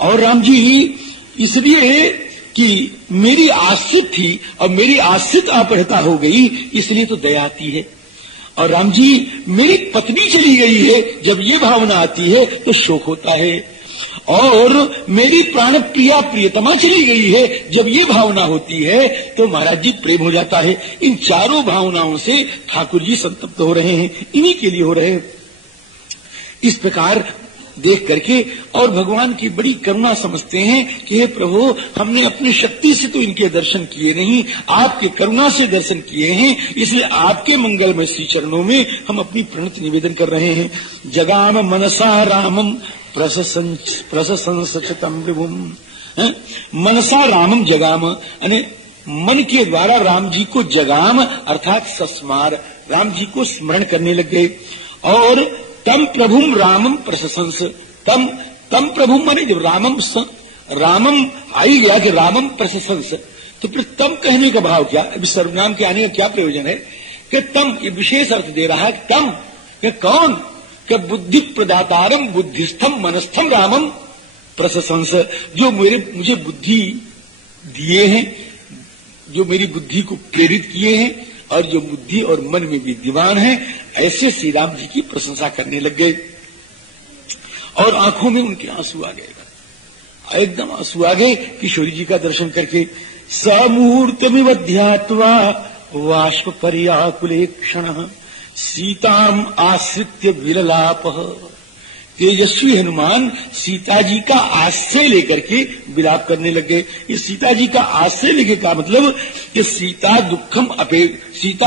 और राम जी इसलिए कि मेरी आश्रित थी और मेरी आश्रित अपहृता हो गई, इसलिए तो दया आती है। और राम जी मेरी पत्नी चली गई है, जब ये भावना आती है तो शोक होता है। और मेरी प्राण प्रिया प्रियतमा चली गई है, जब ये भावना होती है तो महाराज जी प्रेम हो जाता है। इन चारों भावनाओं से ठाकुर जी संतप्त हो रहे हैं, इन्हीं के लिए हो रहे हैं। इस प्रकार देख करके और भगवान की बड़ी करुणा समझते हैं कि हे प्रभु, हमने अपनी शक्ति से तो इनके दर्शन किए नहीं, आपके करुणा से दर्शन किए हैं, इसलिए आपके मंगलमय श्री चरणों में हम अपनी प्रणति निवेदन कर रहे हैं। जगाम मनसा रामम प्रशंसतम विभुम। मनसा रामम जगाम, यानी मन के द्वारा राम जी को जगाम अर्थात सस्मार, राम जी को स्मरण करने लग गए। और तम प्रभुम रामम प्रशंस, तम प्रभुम माने जब रामम आई गया कि रामम प्रशंस, तो फिर तम कहने का भाव क्या, अभी सर्वनाम के आने का क्या प्रयोजन है कि तम, ये विशेष अर्थ दे रहा है। तम कि कौन, कि बुद्धि प्रदातारम बुद्धिस्थम मनस्थम रामम प्रशंस, जो मुझे बुद्धि दिए हैं, जो मेरी बुद्धि को प्रेरित किए हैं और जो बुद्धि और मन में विद्यमान है, ऐसे श्री राम जी की प्रशंसा करने लग गए। और आंखों में उनके आंसू आ गए, एकदम आंसू आ गए किशोरी जी का दर्शन करके। समूर्तमिव ध्यात्वा वाष्प पर्याकुले क्षण सीताम आश्रित्य विललापः। तेजस्वी हनुमान सीता जी का आश्रय लेकर के विलाप करने लगे। ये सीता जी का आश्रय लेके का मतलब कि सीता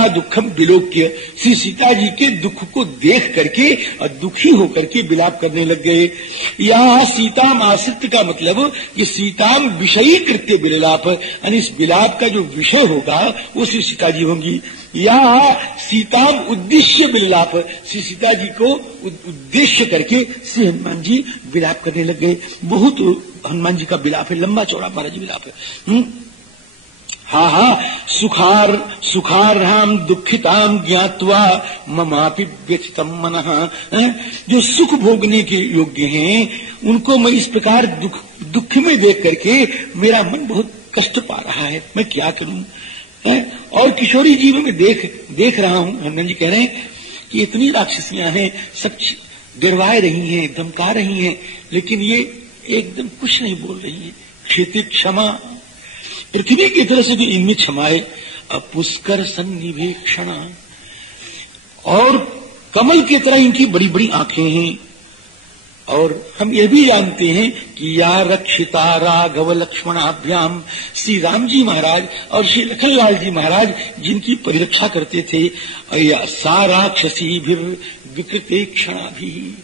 दुखम विलोक्य, श्री सीता जी के दुख को देख करके और दुखी होकर के विलाप करने लग गए। यहाँ सीताम आश्रित का मतलब कि सीताम विषयी कृत्य विलाप, यानी इस विलाप का जो विषय होगा वो श्री सीता जी होंगी। यहाँ सीताम उद्देश्य विलाप, श्री सीता जी को उद्देश्य करके श्री हनुमान जी विलाप करने लग गए। बहुत हनुमान जी का विलाप है, लंबा चौड़ा महाराज विलाप है। सुखार राम दुखिताम ज्ञात्वा ममापि व्यथितम मनः। जो सुख भोगने के योग्य हैं उनको मैं इस प्रकार दुख में देख करके मेरा मन बहुत कष्ट पा रहा है, मैं क्या करूं। और किशोरी जी में मैं देख रहा हूं, हनुमान जी कह रहे हैं कि इतनी राक्षसियां हैं, सब गिरवाए रही हैं, धमका रही हैं, लेकिन ये एकदम कुछ नहीं बोल रही है। क्षिति क्षमा, पृथ्वी की तरह से जो इनमें क्षमा है। पुष्कर सन्निवेक्षण, और कमल की तरह इनकी बड़ी बड़ी आंखें हैं। और हम ये भी जानते हैं कि या रक्षिता राघव लक्ष्मणाभ्याम, श्री राम जी महाराज और श्री लखनलाल जी महाराज जिनकी परिरक्षा करते थे, सा राक्षसी भी विकृते क्षणा भी,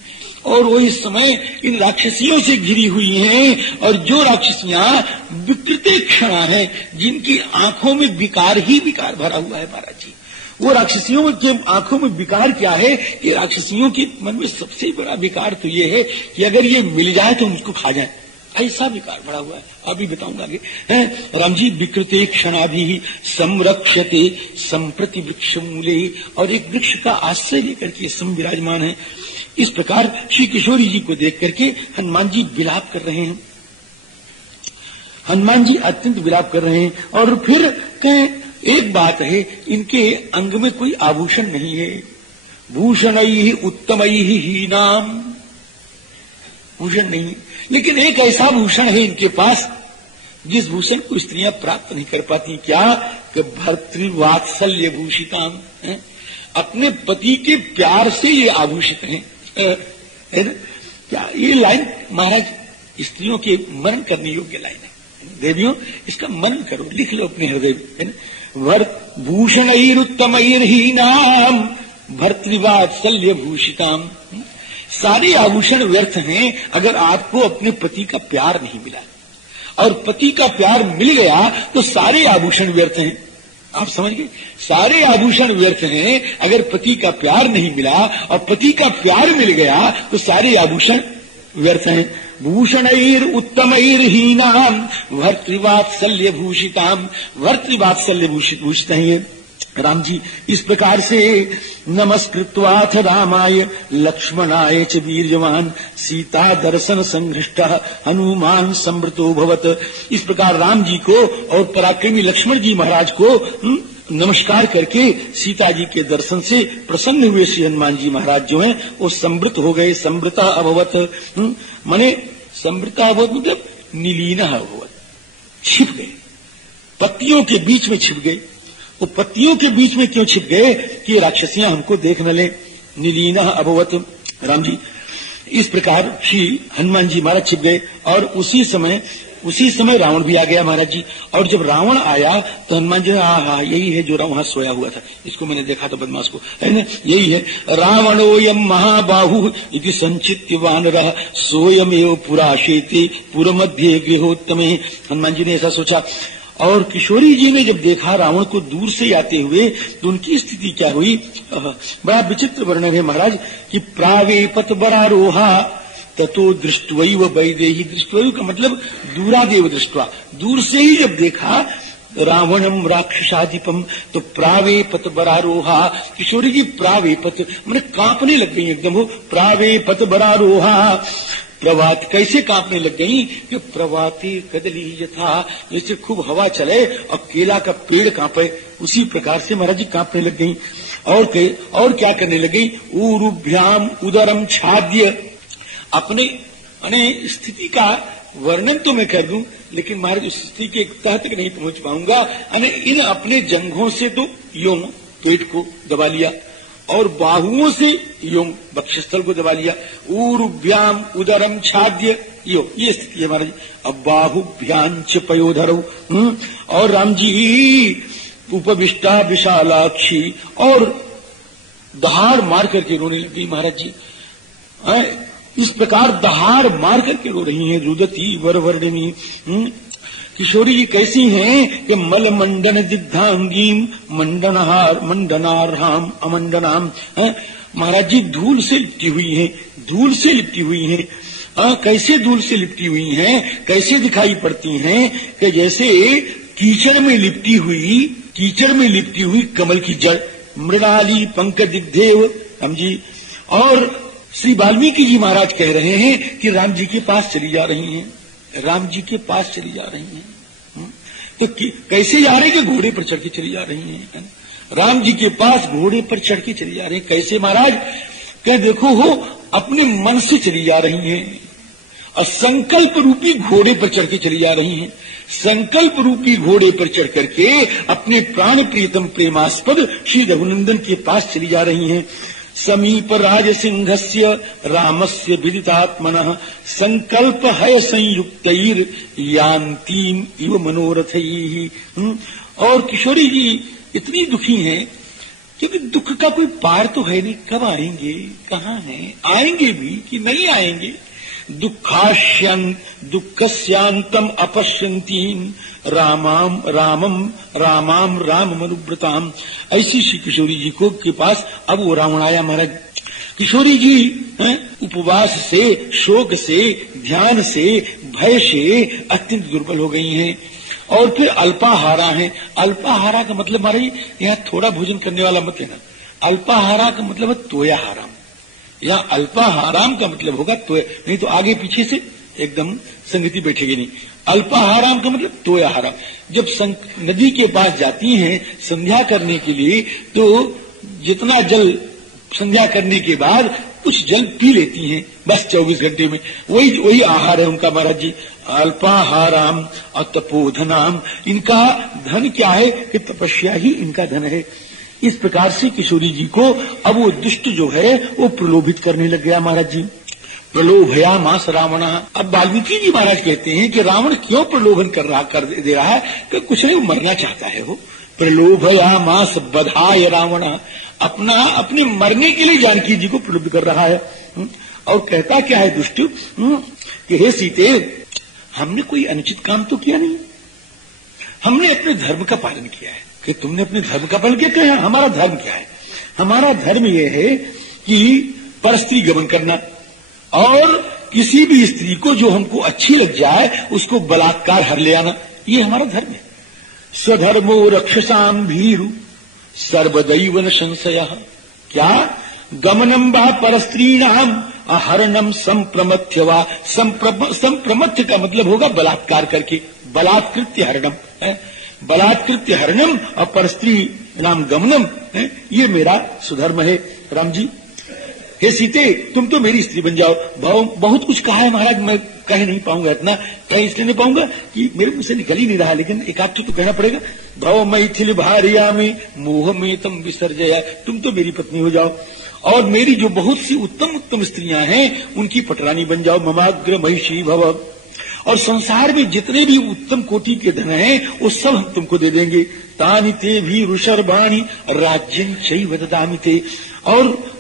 और वो इस समय इन राक्षसियों से घिरी हुई हैं। और जो राक्षसियां विकृते क्षणा है, जिनकी आंखों में विकार ही विकार भरा हुआ है महाराज जी, वो राक्षसियों के आंखों में विकार क्या है कि राक्षसियों के मन में सबसे बड़ा विकार तो ये है कि अगर ये मिल जाए तो उसको खा जाए, ऐसा विकार भरा हुआ है। अभी बताऊंगा आगे। राम जी विकृते क्षणाभि संरक्षते संप्रति वृक्ष मूले, और एक वृक्ष का आश्रय लेकर के सम विराजमान है। इस प्रकार श्री किशोरी जी को देख करके हनुमान जी विलाप कर रहे हैं। हनुमान जी अत्यंत विलाप कर रहे हैं। और फिर कहें एक बात है, इनके अंग में कोई आभूषण नहीं है। भूषणैहि उत्तमैहि हीनाम, भूषण नहीं, लेकिन एक ऐसा भूषण है इनके पास जिस भूषण को स्त्रियां प्राप्त नहीं कर पाती। क्या कि भर्तृवात्सल्य भूषिताम, अपने पति के प्यार से ये आभूषित हैं, है ना। क्या ये लाइन महाराज स्त्रियों के मनन करने योग्य लाइन है। देवियों इसका मनन करो, लिख लो अपने हृदय में, है ना। भूषणैरुत्तमैर्हीनाम भर्तृवात्सल्य भूषिताम। सारे आभूषण व्यर्थ हैं अगर आपको अपने पति का प्यार नहीं मिला, और पति का प्यार मिल गया तो सारे आभूषण व्यर्थ हैं। आप समझ गए, सारे आभूषण व्यर्थ हैं अगर पति का प्यार नहीं मिला, और पति का प्यार मिल गया तो सारे आभूषण व्यर्थ हैं। भूषणैर उत्तमैर्हीनाम भर्तृवात्सल्य भूषिताम, भर्तृवात्सल्य भूषित है। राम जी इस प्रकार से नमस्कृत्वाथ रामाय लक्ष्मणाय च वीर्यवान सीता दर्शन संघृष्ट हनुमान समृतो भवत। इस प्रकार राम जी को और पराक्रमी लक्ष्मण जी महाराज को नमस्कार करके सीता जी के दर्शन से प्रसन्न हुए श्री हनुमान जी महाराज जो हैं वो समृत हो गए। समृता अभवत माने समृता अभवत मतलब नीलीना अभवत, छिप गए, पत्तियों के बीच में छिप गए। वो पत्तियों के बीच में क्यों छिप गए कि राक्षसियां हमको देख न ले। नीलीना अभवत राम जी इस प्रकार श्री हनुमान जी महाराज छिप गए। और उसी समय रावण भी आ गया महाराज जी। और जब रावण आया तो हनुमान जी हाँ यही है जो वहां सोया हुआ था, इसको मैंने देखा था बदमाश को, है ना, यही है रावणोयम महाबाहु इति संचित्य वानरः सोयमेव पुराशेते पुरमध्ये गृहोत्तमे। हनुमान जी ने ऐसा सोचा। और किशोरी जी ने जब देखा रावण को दूर से आते हुए तो उनकी स्थिति क्या हुई, बड़ा विचित्र वर्णन है महाराज कि प्रावेपत बरारोहा ततो दृष्टवैव वैदेही। दृष्टवैव का मतलब दूरादेव दृष्टवा, दूर से ही जब देखा रावणम राक्षसाधिपम तो प्रावेपत बरारोहा। किशोरी जी प्रावेपत मैंने कांपने लग गई एकदम, वो प्रावेपत बरारोहा। प्रभात कैसे कांपने लग गई कि प्रभाती कदली यथा, जैसे खूब हवा चले और केला का पेड़ कांपे उसी प्रकार से महाराज जी कांपने लग गई। और क्या करने लग गई, ऊरुभ्याम उदरम छाद्य। अपने स्थिति का वर्णन तो मैं कर दूं लेकिन महाराज उस स्थिति के तह तक नहीं पहुंच पाऊंगा। इन अपने जंघों से तो यूं पेट को दबा लिया और बाहुओं से यूं वक्षस्थल को दबा लिया। ऊरुभ्याम उदरम छाद्य ये स्थिति है महाराज। अब बाहुभ्याम च पयोधरौ। और राम जी उपविष्टा विशालाक्षी और दहाड़ मार करके रोने लग गई महाराज जी। इस प्रकार दहाड़ मार करके रो रही हैं। रुदती वरवर्णिनी। किशोरी जी कैसी हैं कि मल मंडन दिग्धांगीम मंडनार्हाम अमंडनाम। महाराज जी धूल से लिपटी हुई हैं, धूल से लिपटी हुई हैं। कैसे धूल से लिपटी हुई हैं, कैसे दिखाई पड़ती हैं कि जैसे कीचड़ में लिपटी हुई कमल की जड़। मृणाली पंक दिग्धेव हम जी। और श्री वाल्मीकि जी महाराज कह रहे हैं कि राम जी के पास चली जा रही हैं, राम जी के पास चली जा रही हैं। तो कैसे जा रही हैं कि घोड़े पर चढ़ के चली जा रही हैं। राम जी के पास घोड़े पर चढ़ के चली जा रही हैं। कैसे महाराज, कह देखो हो अपने मन से चली जा रही हैं और संकल्प रूपी घोड़े पर चढ़ के चली जा रही हैं। संकल्प रूपी घोड़े पर चढ़ करके अपने प्राण प्रियतम प्रेमास्पद श्री रघुनंदन के पास चली जा रही हैं। समीप राज सिंहस्य रामस्य विदितात्मनः संकल्प है संयुक्तैर यान्तीम इव मनोरथैः। और किशोरी जी इतनी दुखी हैं क्योंकि दुख का कोई पार तो है नहीं। कब आएंगे, कहाँ हैं, आएंगे भी कि नहीं आएंगे। दुःखस्यांतम अपश्यन्तीं रामाम मनुव्रताम। ऐसी श्री किशोरी जी को के पास अब वो रावण आया महाराज। किशोरी जी उपवास से, शोक से, ध्यान से, भय से अत्यंत दुर्बल हो गई हैं। और फिर अल्पाहारा हैं। अल्पाहारा का मतलब महाराज यहाँ थोड़ा भोजन करने वाला मत लेना। अल्पाहारा का मतलब है तोयाहाराम। यहाँ अल्पाहाराम का मतलब होगा तो, नहीं तो आगे पीछे से एकदम संगति बैठेगी नहीं। अल्पाहाराम का मतलब तोयाहाराम। जब नदी के पास जाती हैं संध्या करने के लिए तो जितना जल संध्या करने के बाद कुछ जल पी लेती हैं बस 24 घंटे में। वही आहार है उनका महाराज जी। अल्पाहाराम और तपोधनाम। इनका धन क्या है कि तपस्या ही इनका धन है। इस प्रकार से किशोरी जी को अब वो दुष्ट जो है वो प्रलोभित करने लग गया महाराज जी। प्रलोभयामास रावण। अब वाल्मीकि जी महाराज कहते हैं कि रावण क्यों प्रलोभन कर दे रहा है कि कुछ नहीं, वो मरना चाहता है। वो प्रलोभयामास बधाय रावण। अपने मरने के लिए जानकी जी को प्रलोभित कर रहा है। और कहता क्या है दुष्ट कि हे सीते, हमने कोई अनुचित काम तो किया नहीं, हमने अपने धर्म का पालन किया है। कि तुमने अपने धर्म का पालन किया? क्या है हमारा धर्म? क्या है हमारा धर्म? ये है कि परस्त्री गमन करना और किसी भी स्त्री को जो हमको अच्छी लग जाए उसको बलात्कार हर ले आना, ये हमारा धर्म है। स्वधर्मो रक्षसाम भीरु सर्वदैव न संशयः। क्या? गमनम वा परस्त्रीणाम अहरणम संप्रमथ्य वा। संप्रमथ्य का मतलब होगा बलात्कार करके, बलात्कृत्य हरणम है, बलात्कृत्य हरणम और परस्त्री नाम गमनम है, ये मेरा सुधर्म है। राम जी, हे सीते, तुम तो मेरी स्त्री बन जाओ। बहुत कुछ कहा है महाराज, मैं कह नहीं पाऊंगा इतना, कह इसलिए नहीं पाऊंगा कि मेरे मुंह से निकल ही नहीं रहा, लेकिन एक आध तो कहना पड़ेगा। भव मैथिल भार्या में मोह में तुम विसर्जया, तुम तो मेरी पत्नी हो जाओ और मेरी जो बहुत सी उत्तम उत्तम स्त्रियां हैं उनकी पटरानी बन जाओ। ममाग्र महिषी भव, और संसार में जितने भी उत्तम कोटि के धन हैं वो सब हम तुमको दे देंगे। तानि ते भी ऋषर्भाणि राज्यं चैव ददामि ते, और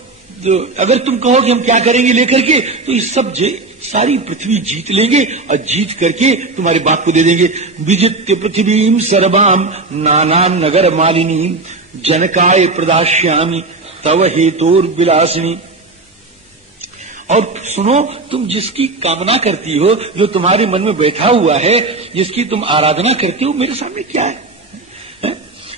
अगर तुम कहो कि हम क्या करेंगे लेकर के, तो इस सब सारी पृथ्वी जीत लेंगे और जीत करके तुम्हारे बाप को दे देंगे। विजित्य पृथ्वीं सर्वाम नानाम नगर मालिनी जनकाय प्रदास्यामि तव हेतोर विलासिनी। और सुनो, तुम जिसकी कामना करती हो, जो तुम्हारे मन में बैठा हुआ है, जिसकी तुम आराधना करती हो, मेरे सामने क्या है?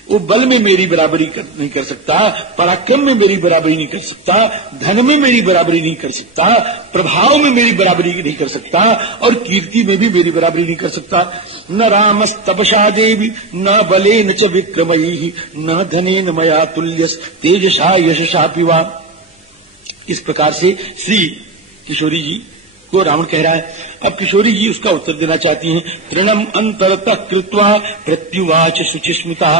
वो बल में मेरी बराबरी नहीं कर सकता, पराक्रम में मेरी बराबरी नहीं कर सकता, धन में मेरी बराबरी नहीं कर सकता, प्रभाव में मेरी बराबरी नहीं कर सकता, और कीर्ति में भी मेरी बराबरी नहीं कर सकता। न रामस्तपसा देवी न बले न च विक्रमैः न धने न मया तुल्यस तेजसा यशसा पिवा। इस प्रकार से श्री किशोरी जी को रावण कह रहा है। अब किशोरी जी उसका उत्तर देना चाहती हैं। तृणम अंतरतः कृत्वा प्रत्युवाच शुचिस्मिता।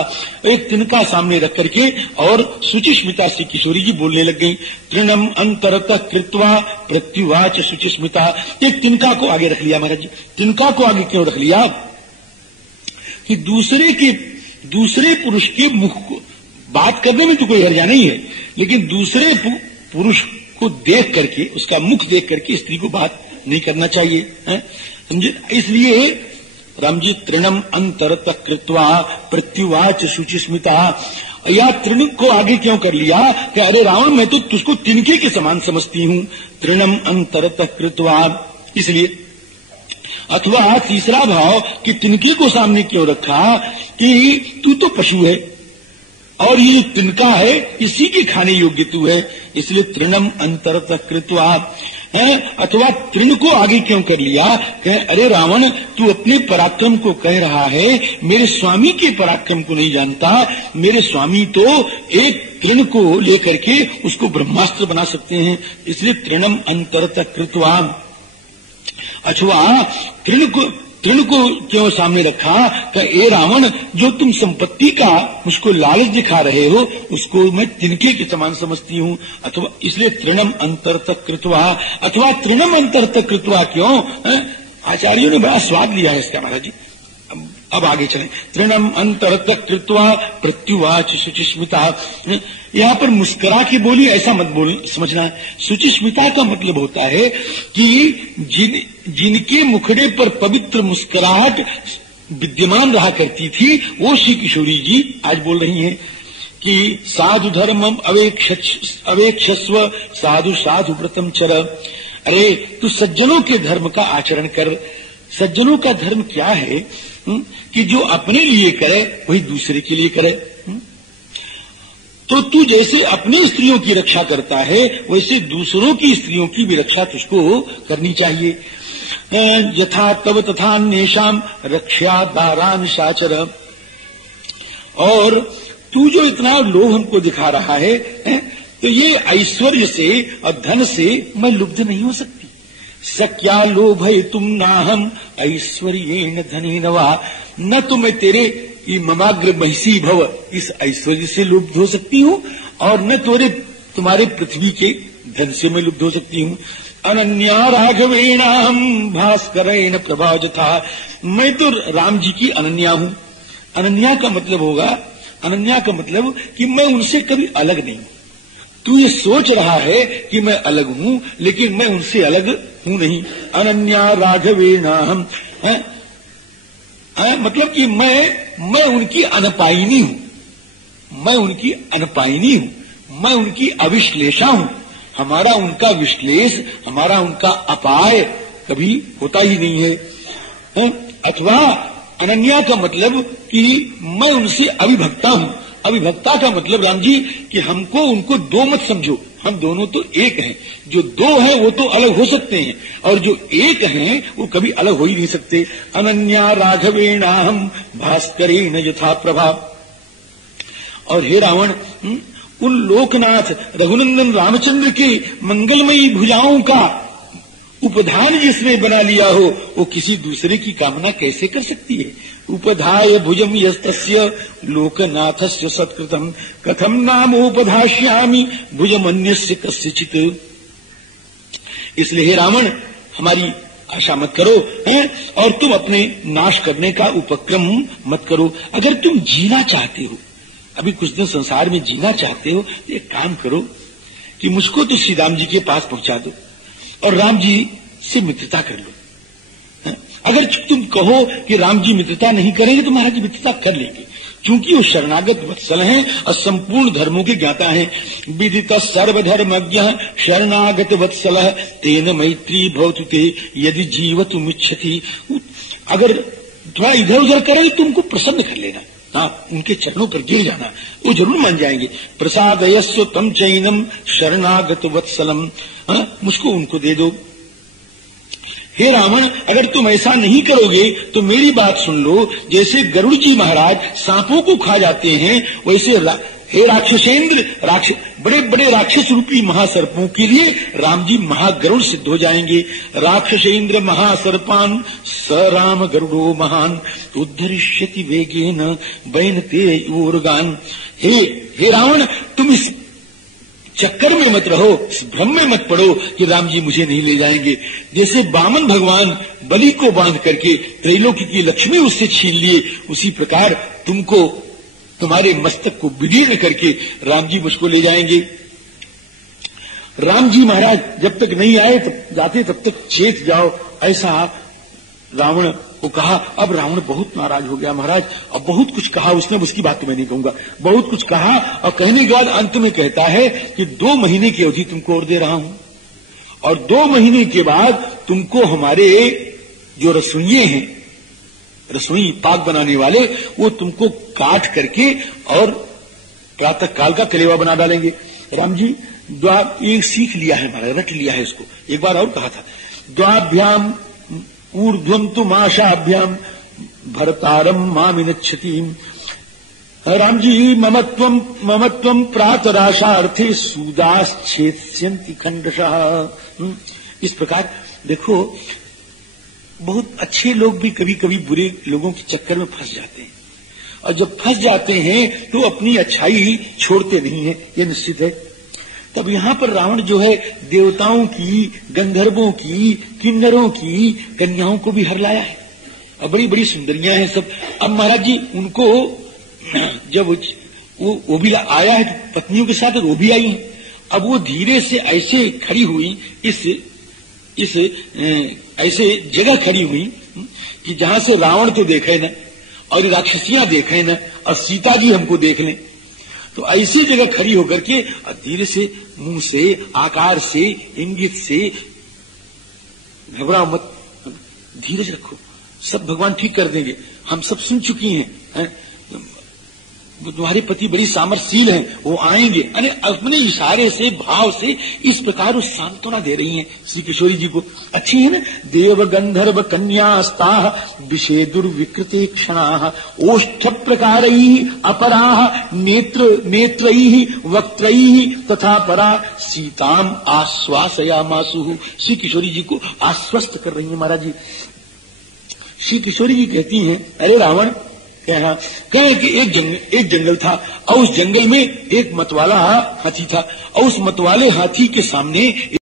एक तिनका सामने रख करके और शुचिस्मिता से किशोरी जी बोलने लग गई। तृणम अंतरतः कृत्वा प्रत्युवाच शुचिस्मिता। एक तिनका को आगे रख लिया महाराज जी। तिनका को आगे क्यों रख लिया? कि दूसरे पुरुष के मुख को बात करने में तो कोई हर्जा नहीं है, लेकिन दूसरे पुरुष को देख करके, उसका मुख देख करके स्त्री को बात नहीं करना चाहिए, समझे? इसलिए राम जी तृणम अंतरतः कृत्वा प्रत्युवाच शुचिस्मिता। या तृण को आगे क्यों कर लिया कि अरे रावण, मैं तो तुझको तिनके के समान समझती हूँ। तृणम अंतरतः कृत्वा, इसलिए। अथवा तीसरा भाव कि तिनके को सामने क्यों रखा कि तू तो पशु है और ये तिनका है, इसी के खाने योग्य तू है, इसलिए तृणम अंतरतः कृत्वा। अथवा तृण को आगे क्यों कर लिया? अरे रावण, तू अपने पराक्रम को कह रहा है, मेरे स्वामी के पराक्रम को नहीं जानता। मेरे स्वामी तो एक तृण को लेकर के उसको ब्रह्मास्त्र बना सकते हैं, इसलिए तृणम अंतरतः कृत्वा। अथवा तृण को क्यों सामने रखा कि ए रावण, जो तुम संपत्ति का मुझको लालच दिखा रहे हो, उसको मैं तिनके के समान समझती हूँ। अथवा इसलिए तृणम अंतरतः कृत्वा। अथवा तृणम अंतरतः कृत्वा क्यों? आचार्यों ने बड़ा स्वाद लिया है इसका महाराज जी। अब आगे चलें। तृणम अंतरतः कृत्वा प्रत्युवाच शुचिस्मिता। यहाँ पर मुस्कुरा के बोली ऐसा मत समझना। शुचिस्मिता का मतलब होता है कि जिनके मुखड़े पर पवित्र मुस्कुराहट विद्यमान रहा करती थी, वो श्री किशोरी जी आज बोल रही हैं कि साधु धर्मम अवेक्षस्व साधु साधु व्रतम चर। अरे तू सज्जनों के धर्म का आचरण कर। सज्जनों का धर्म क्या है? कि जो अपने लिए करे वही दूसरे के लिए करे। तो तू जैसे अपनी स्त्रियों की रक्षा करता है, वैसे दूसरों की स्त्रियों की भी रक्षा तुझको करनी चाहिए। यथा तव तथा अन्येषाम रक्षा दारान साचर। और तू जो इतना लोभ हमको दिखा रहा है, तो ये ऐश्वर्य से और धन से मैं लुब्ध नहीं हो सकती। सक्या लोभ है तुम नाहम ऐश्वर्येण धनेन वा। न तो मैं तेरे ममाग्र महिषी भव इस ऐश्वर्य से लुब्ध हो सकती हूँ, और न तुम्हारे पृथ्वी के धन से मैं लुब्ध हो सकती हूँ। अनन्या राघवेणाहम भास्करेण प्रभाजथा। मैं तो राम जी की अनन्या हूँ। अनन्या का मतलब होगा, अनन्या का मतलब कि मैं उनसे कभी अलग नहीं हूँ। तू ये सोच रहा है कि मैं अलग हूँ, लेकिन मैं उनसे अलग हूँ नहीं। अनन्या राघवेणाहम, मतलब कि मैं उनकी अनपायिनी हूँ। मैं उनकी अनपायिनी हूँ, मैं उनकी अविश्लेषा हूँ। हमारा उनका विश्लेष, हमारा उनका अपाय कभी होता ही नहीं है। अथवा अनन्या का मतलब कि मैं उनसे अविभक्ता हूँ। अविभक्ता का मतलब राम जी कि हमको उनको दो मत समझो, हम दोनों तो एक हैं। जो दो हैं वो तो अलग हो सकते हैं, और जो एक हैं वो कभी अलग हो ही नहीं सकते। अनन्या राघवेणाहम भास्करेण यथा प्रभा। और हे रावण, उन लोकनाथ रघुनंदन रामचंद्र के मंगलमयी भुजाओं का उपधान जिसने बना लिया हो, वो किसी दूसरे की कामना कैसे कर सकती है। उपधाय भुजम यस्तस्य लोकनाथस्य सत्कृतम कथम नामोपधास्यामि भुजम अन्यस्य कस्यचित्। इसलिए हे रावण, हमारी आशा मत करो हैं, और तुम अपने नाश करने का उपक्रम मत करो। अगर तुम जीना चाहते हो, अभी कुछ दिन संसार में जीना चाहते हो, तो एक काम करो कि मुझको तो श्री राम जी के पास पहुंचा दो और राम जी से मित्रता कर लो। अगर तुम कहो कि राम जी मित्रता नहीं करेंगे तो महाराज जी मित्रता कर लेंगे, क्योंकि वो शरणागत वत्सल हैं और संपूर्ण धर्मों के ज्ञाता हैं। विदित सर्वधर्मज्ञ शरणागत वत्सल तेन मैत्री भवतु ते यदि जीवतुमिच्छति। अगर थोड़ा इधर उधर करे तुमको प्रसन्न कर लेना, हाँ, उनके चरणों पर गिर जाना, वो जरूर मान जाएंगे। प्रसादयस्व तम चैनम शरणागत वत्सलम, मुझको उनको दे दो। हे रावण, अगर तुम ऐसा नहीं करोगे तो मेरी बात सुन लो। जैसे गरुड़ जी महाराज सांपों को खा जाते हैं, वैसे हे राक्षसेंद्र, बड़े बड़े राक्षस रूपी महासर्पों के लिए राम जी महागरुड़ सिद्ध हो जाएंगे। राक्षसेंद्र महासर्पान स राम गरुड़ो महान उद्धरिष्यति वेगेन बैनते ऊर्गान। हे रावण, तुम इस चक्कर में मत रहो, इस भ्रम में मत पड़ो कि राम जी मुझे नहीं ले जाएंगे। जैसे वामन भगवान बलि को बांध करके त्रैलोकी की लक्ष्मी उससे छीन लिए, उसी प्रकार तुमको तुम्हारे मस्तक को विदीर्ण करके राम जी मुझको ले जाएंगे। राम जी महाराज जब तक नहीं आए तब जाते तब तक चेत जाओ, ऐसा रावण को कहा। अब रावण बहुत नाराज हो गया महाराज, अब बहुत कुछ कहा उसने, उसकी बात तो मैं नहीं कहूंगा। बहुत कुछ कहा और कहने के बाद अंत में कहता है कि 2 महीने की अवधि तुमको और दे रहा हूं, और 2 महीने के बाद तुमको हमारे जो रसोइये हैं, रसोई पाक बनाने वाले, वो तुमको काट करके और प्रातः काल का कलेवा बना डालेंगे। राम जी एक सीख लिया है महाराज, रट लिया है इसको। एक बार और कहा था, द्वाभ्याम ऊर्ध्वम तुम आशाभ्याम भरतारम मामिनच्छति। राम जी ममत्वम प्रातराशार्थे सूदाश्छेत्स्यन्ति खंडशः। इस प्रकार देखो, बहुत अच्छे लोग भी कभी कभी बुरे लोगों के चक्कर में फंस जाते हैं, और जब फंस जाते हैं तो अपनी अच्छाई छोड़ते नहीं है, ये निश्चित है। तब यहाँ पर रावण जो है देवताओं की, गंधर्वों की, किन्नरों की कन्याओं को भी हर लाया है, और बड़ी बड़ी सुंदरियां हैं सब। अब महाराज जी उनको जब वो भी आया है तो पत्नियों के साथ वो भी आई है। अब वो धीरे से ऐसे खड़ी हुई, इस ऐसे जगह खड़ी हुई कि जहां से रावण तो देखे न, और राक्षसियां देखे न, और सीता जी हमको देख लें। तो ऐसी जगह खड़ी होकर के धीरे से, मुंह से, आकार से, इंगित से, घबराओ मत, धीरे से रखो, सब भगवान ठीक कर देंगे, हम सब सुन चुकी हैं। तुम्हारे पति बड़ी सामर्थशील हैं, वो आएंगे। अरे अपने इशारे से, भाव से इस प्रकार वो सांत्वना दे रही हैं श्री किशोरी जी को। अच्छी है ना। देव गंधर्व कन्यास्ताः विषेदुर्विकृते क्षणाः ओष्ठ प्रकारैः अपराः नेत्रैः वक्त्रैः तथा परा सीताम आश्वासयामासुः। श्री किशोरी जी को आश्वस्त कर रही है महाराज जी। श्री किशोरी जी कहती हैं, अरे रावण, कहे कि एक जंगल था, और उस जंगल में एक मतवाला हाथी था, और उस मतवाले हाथी के सामने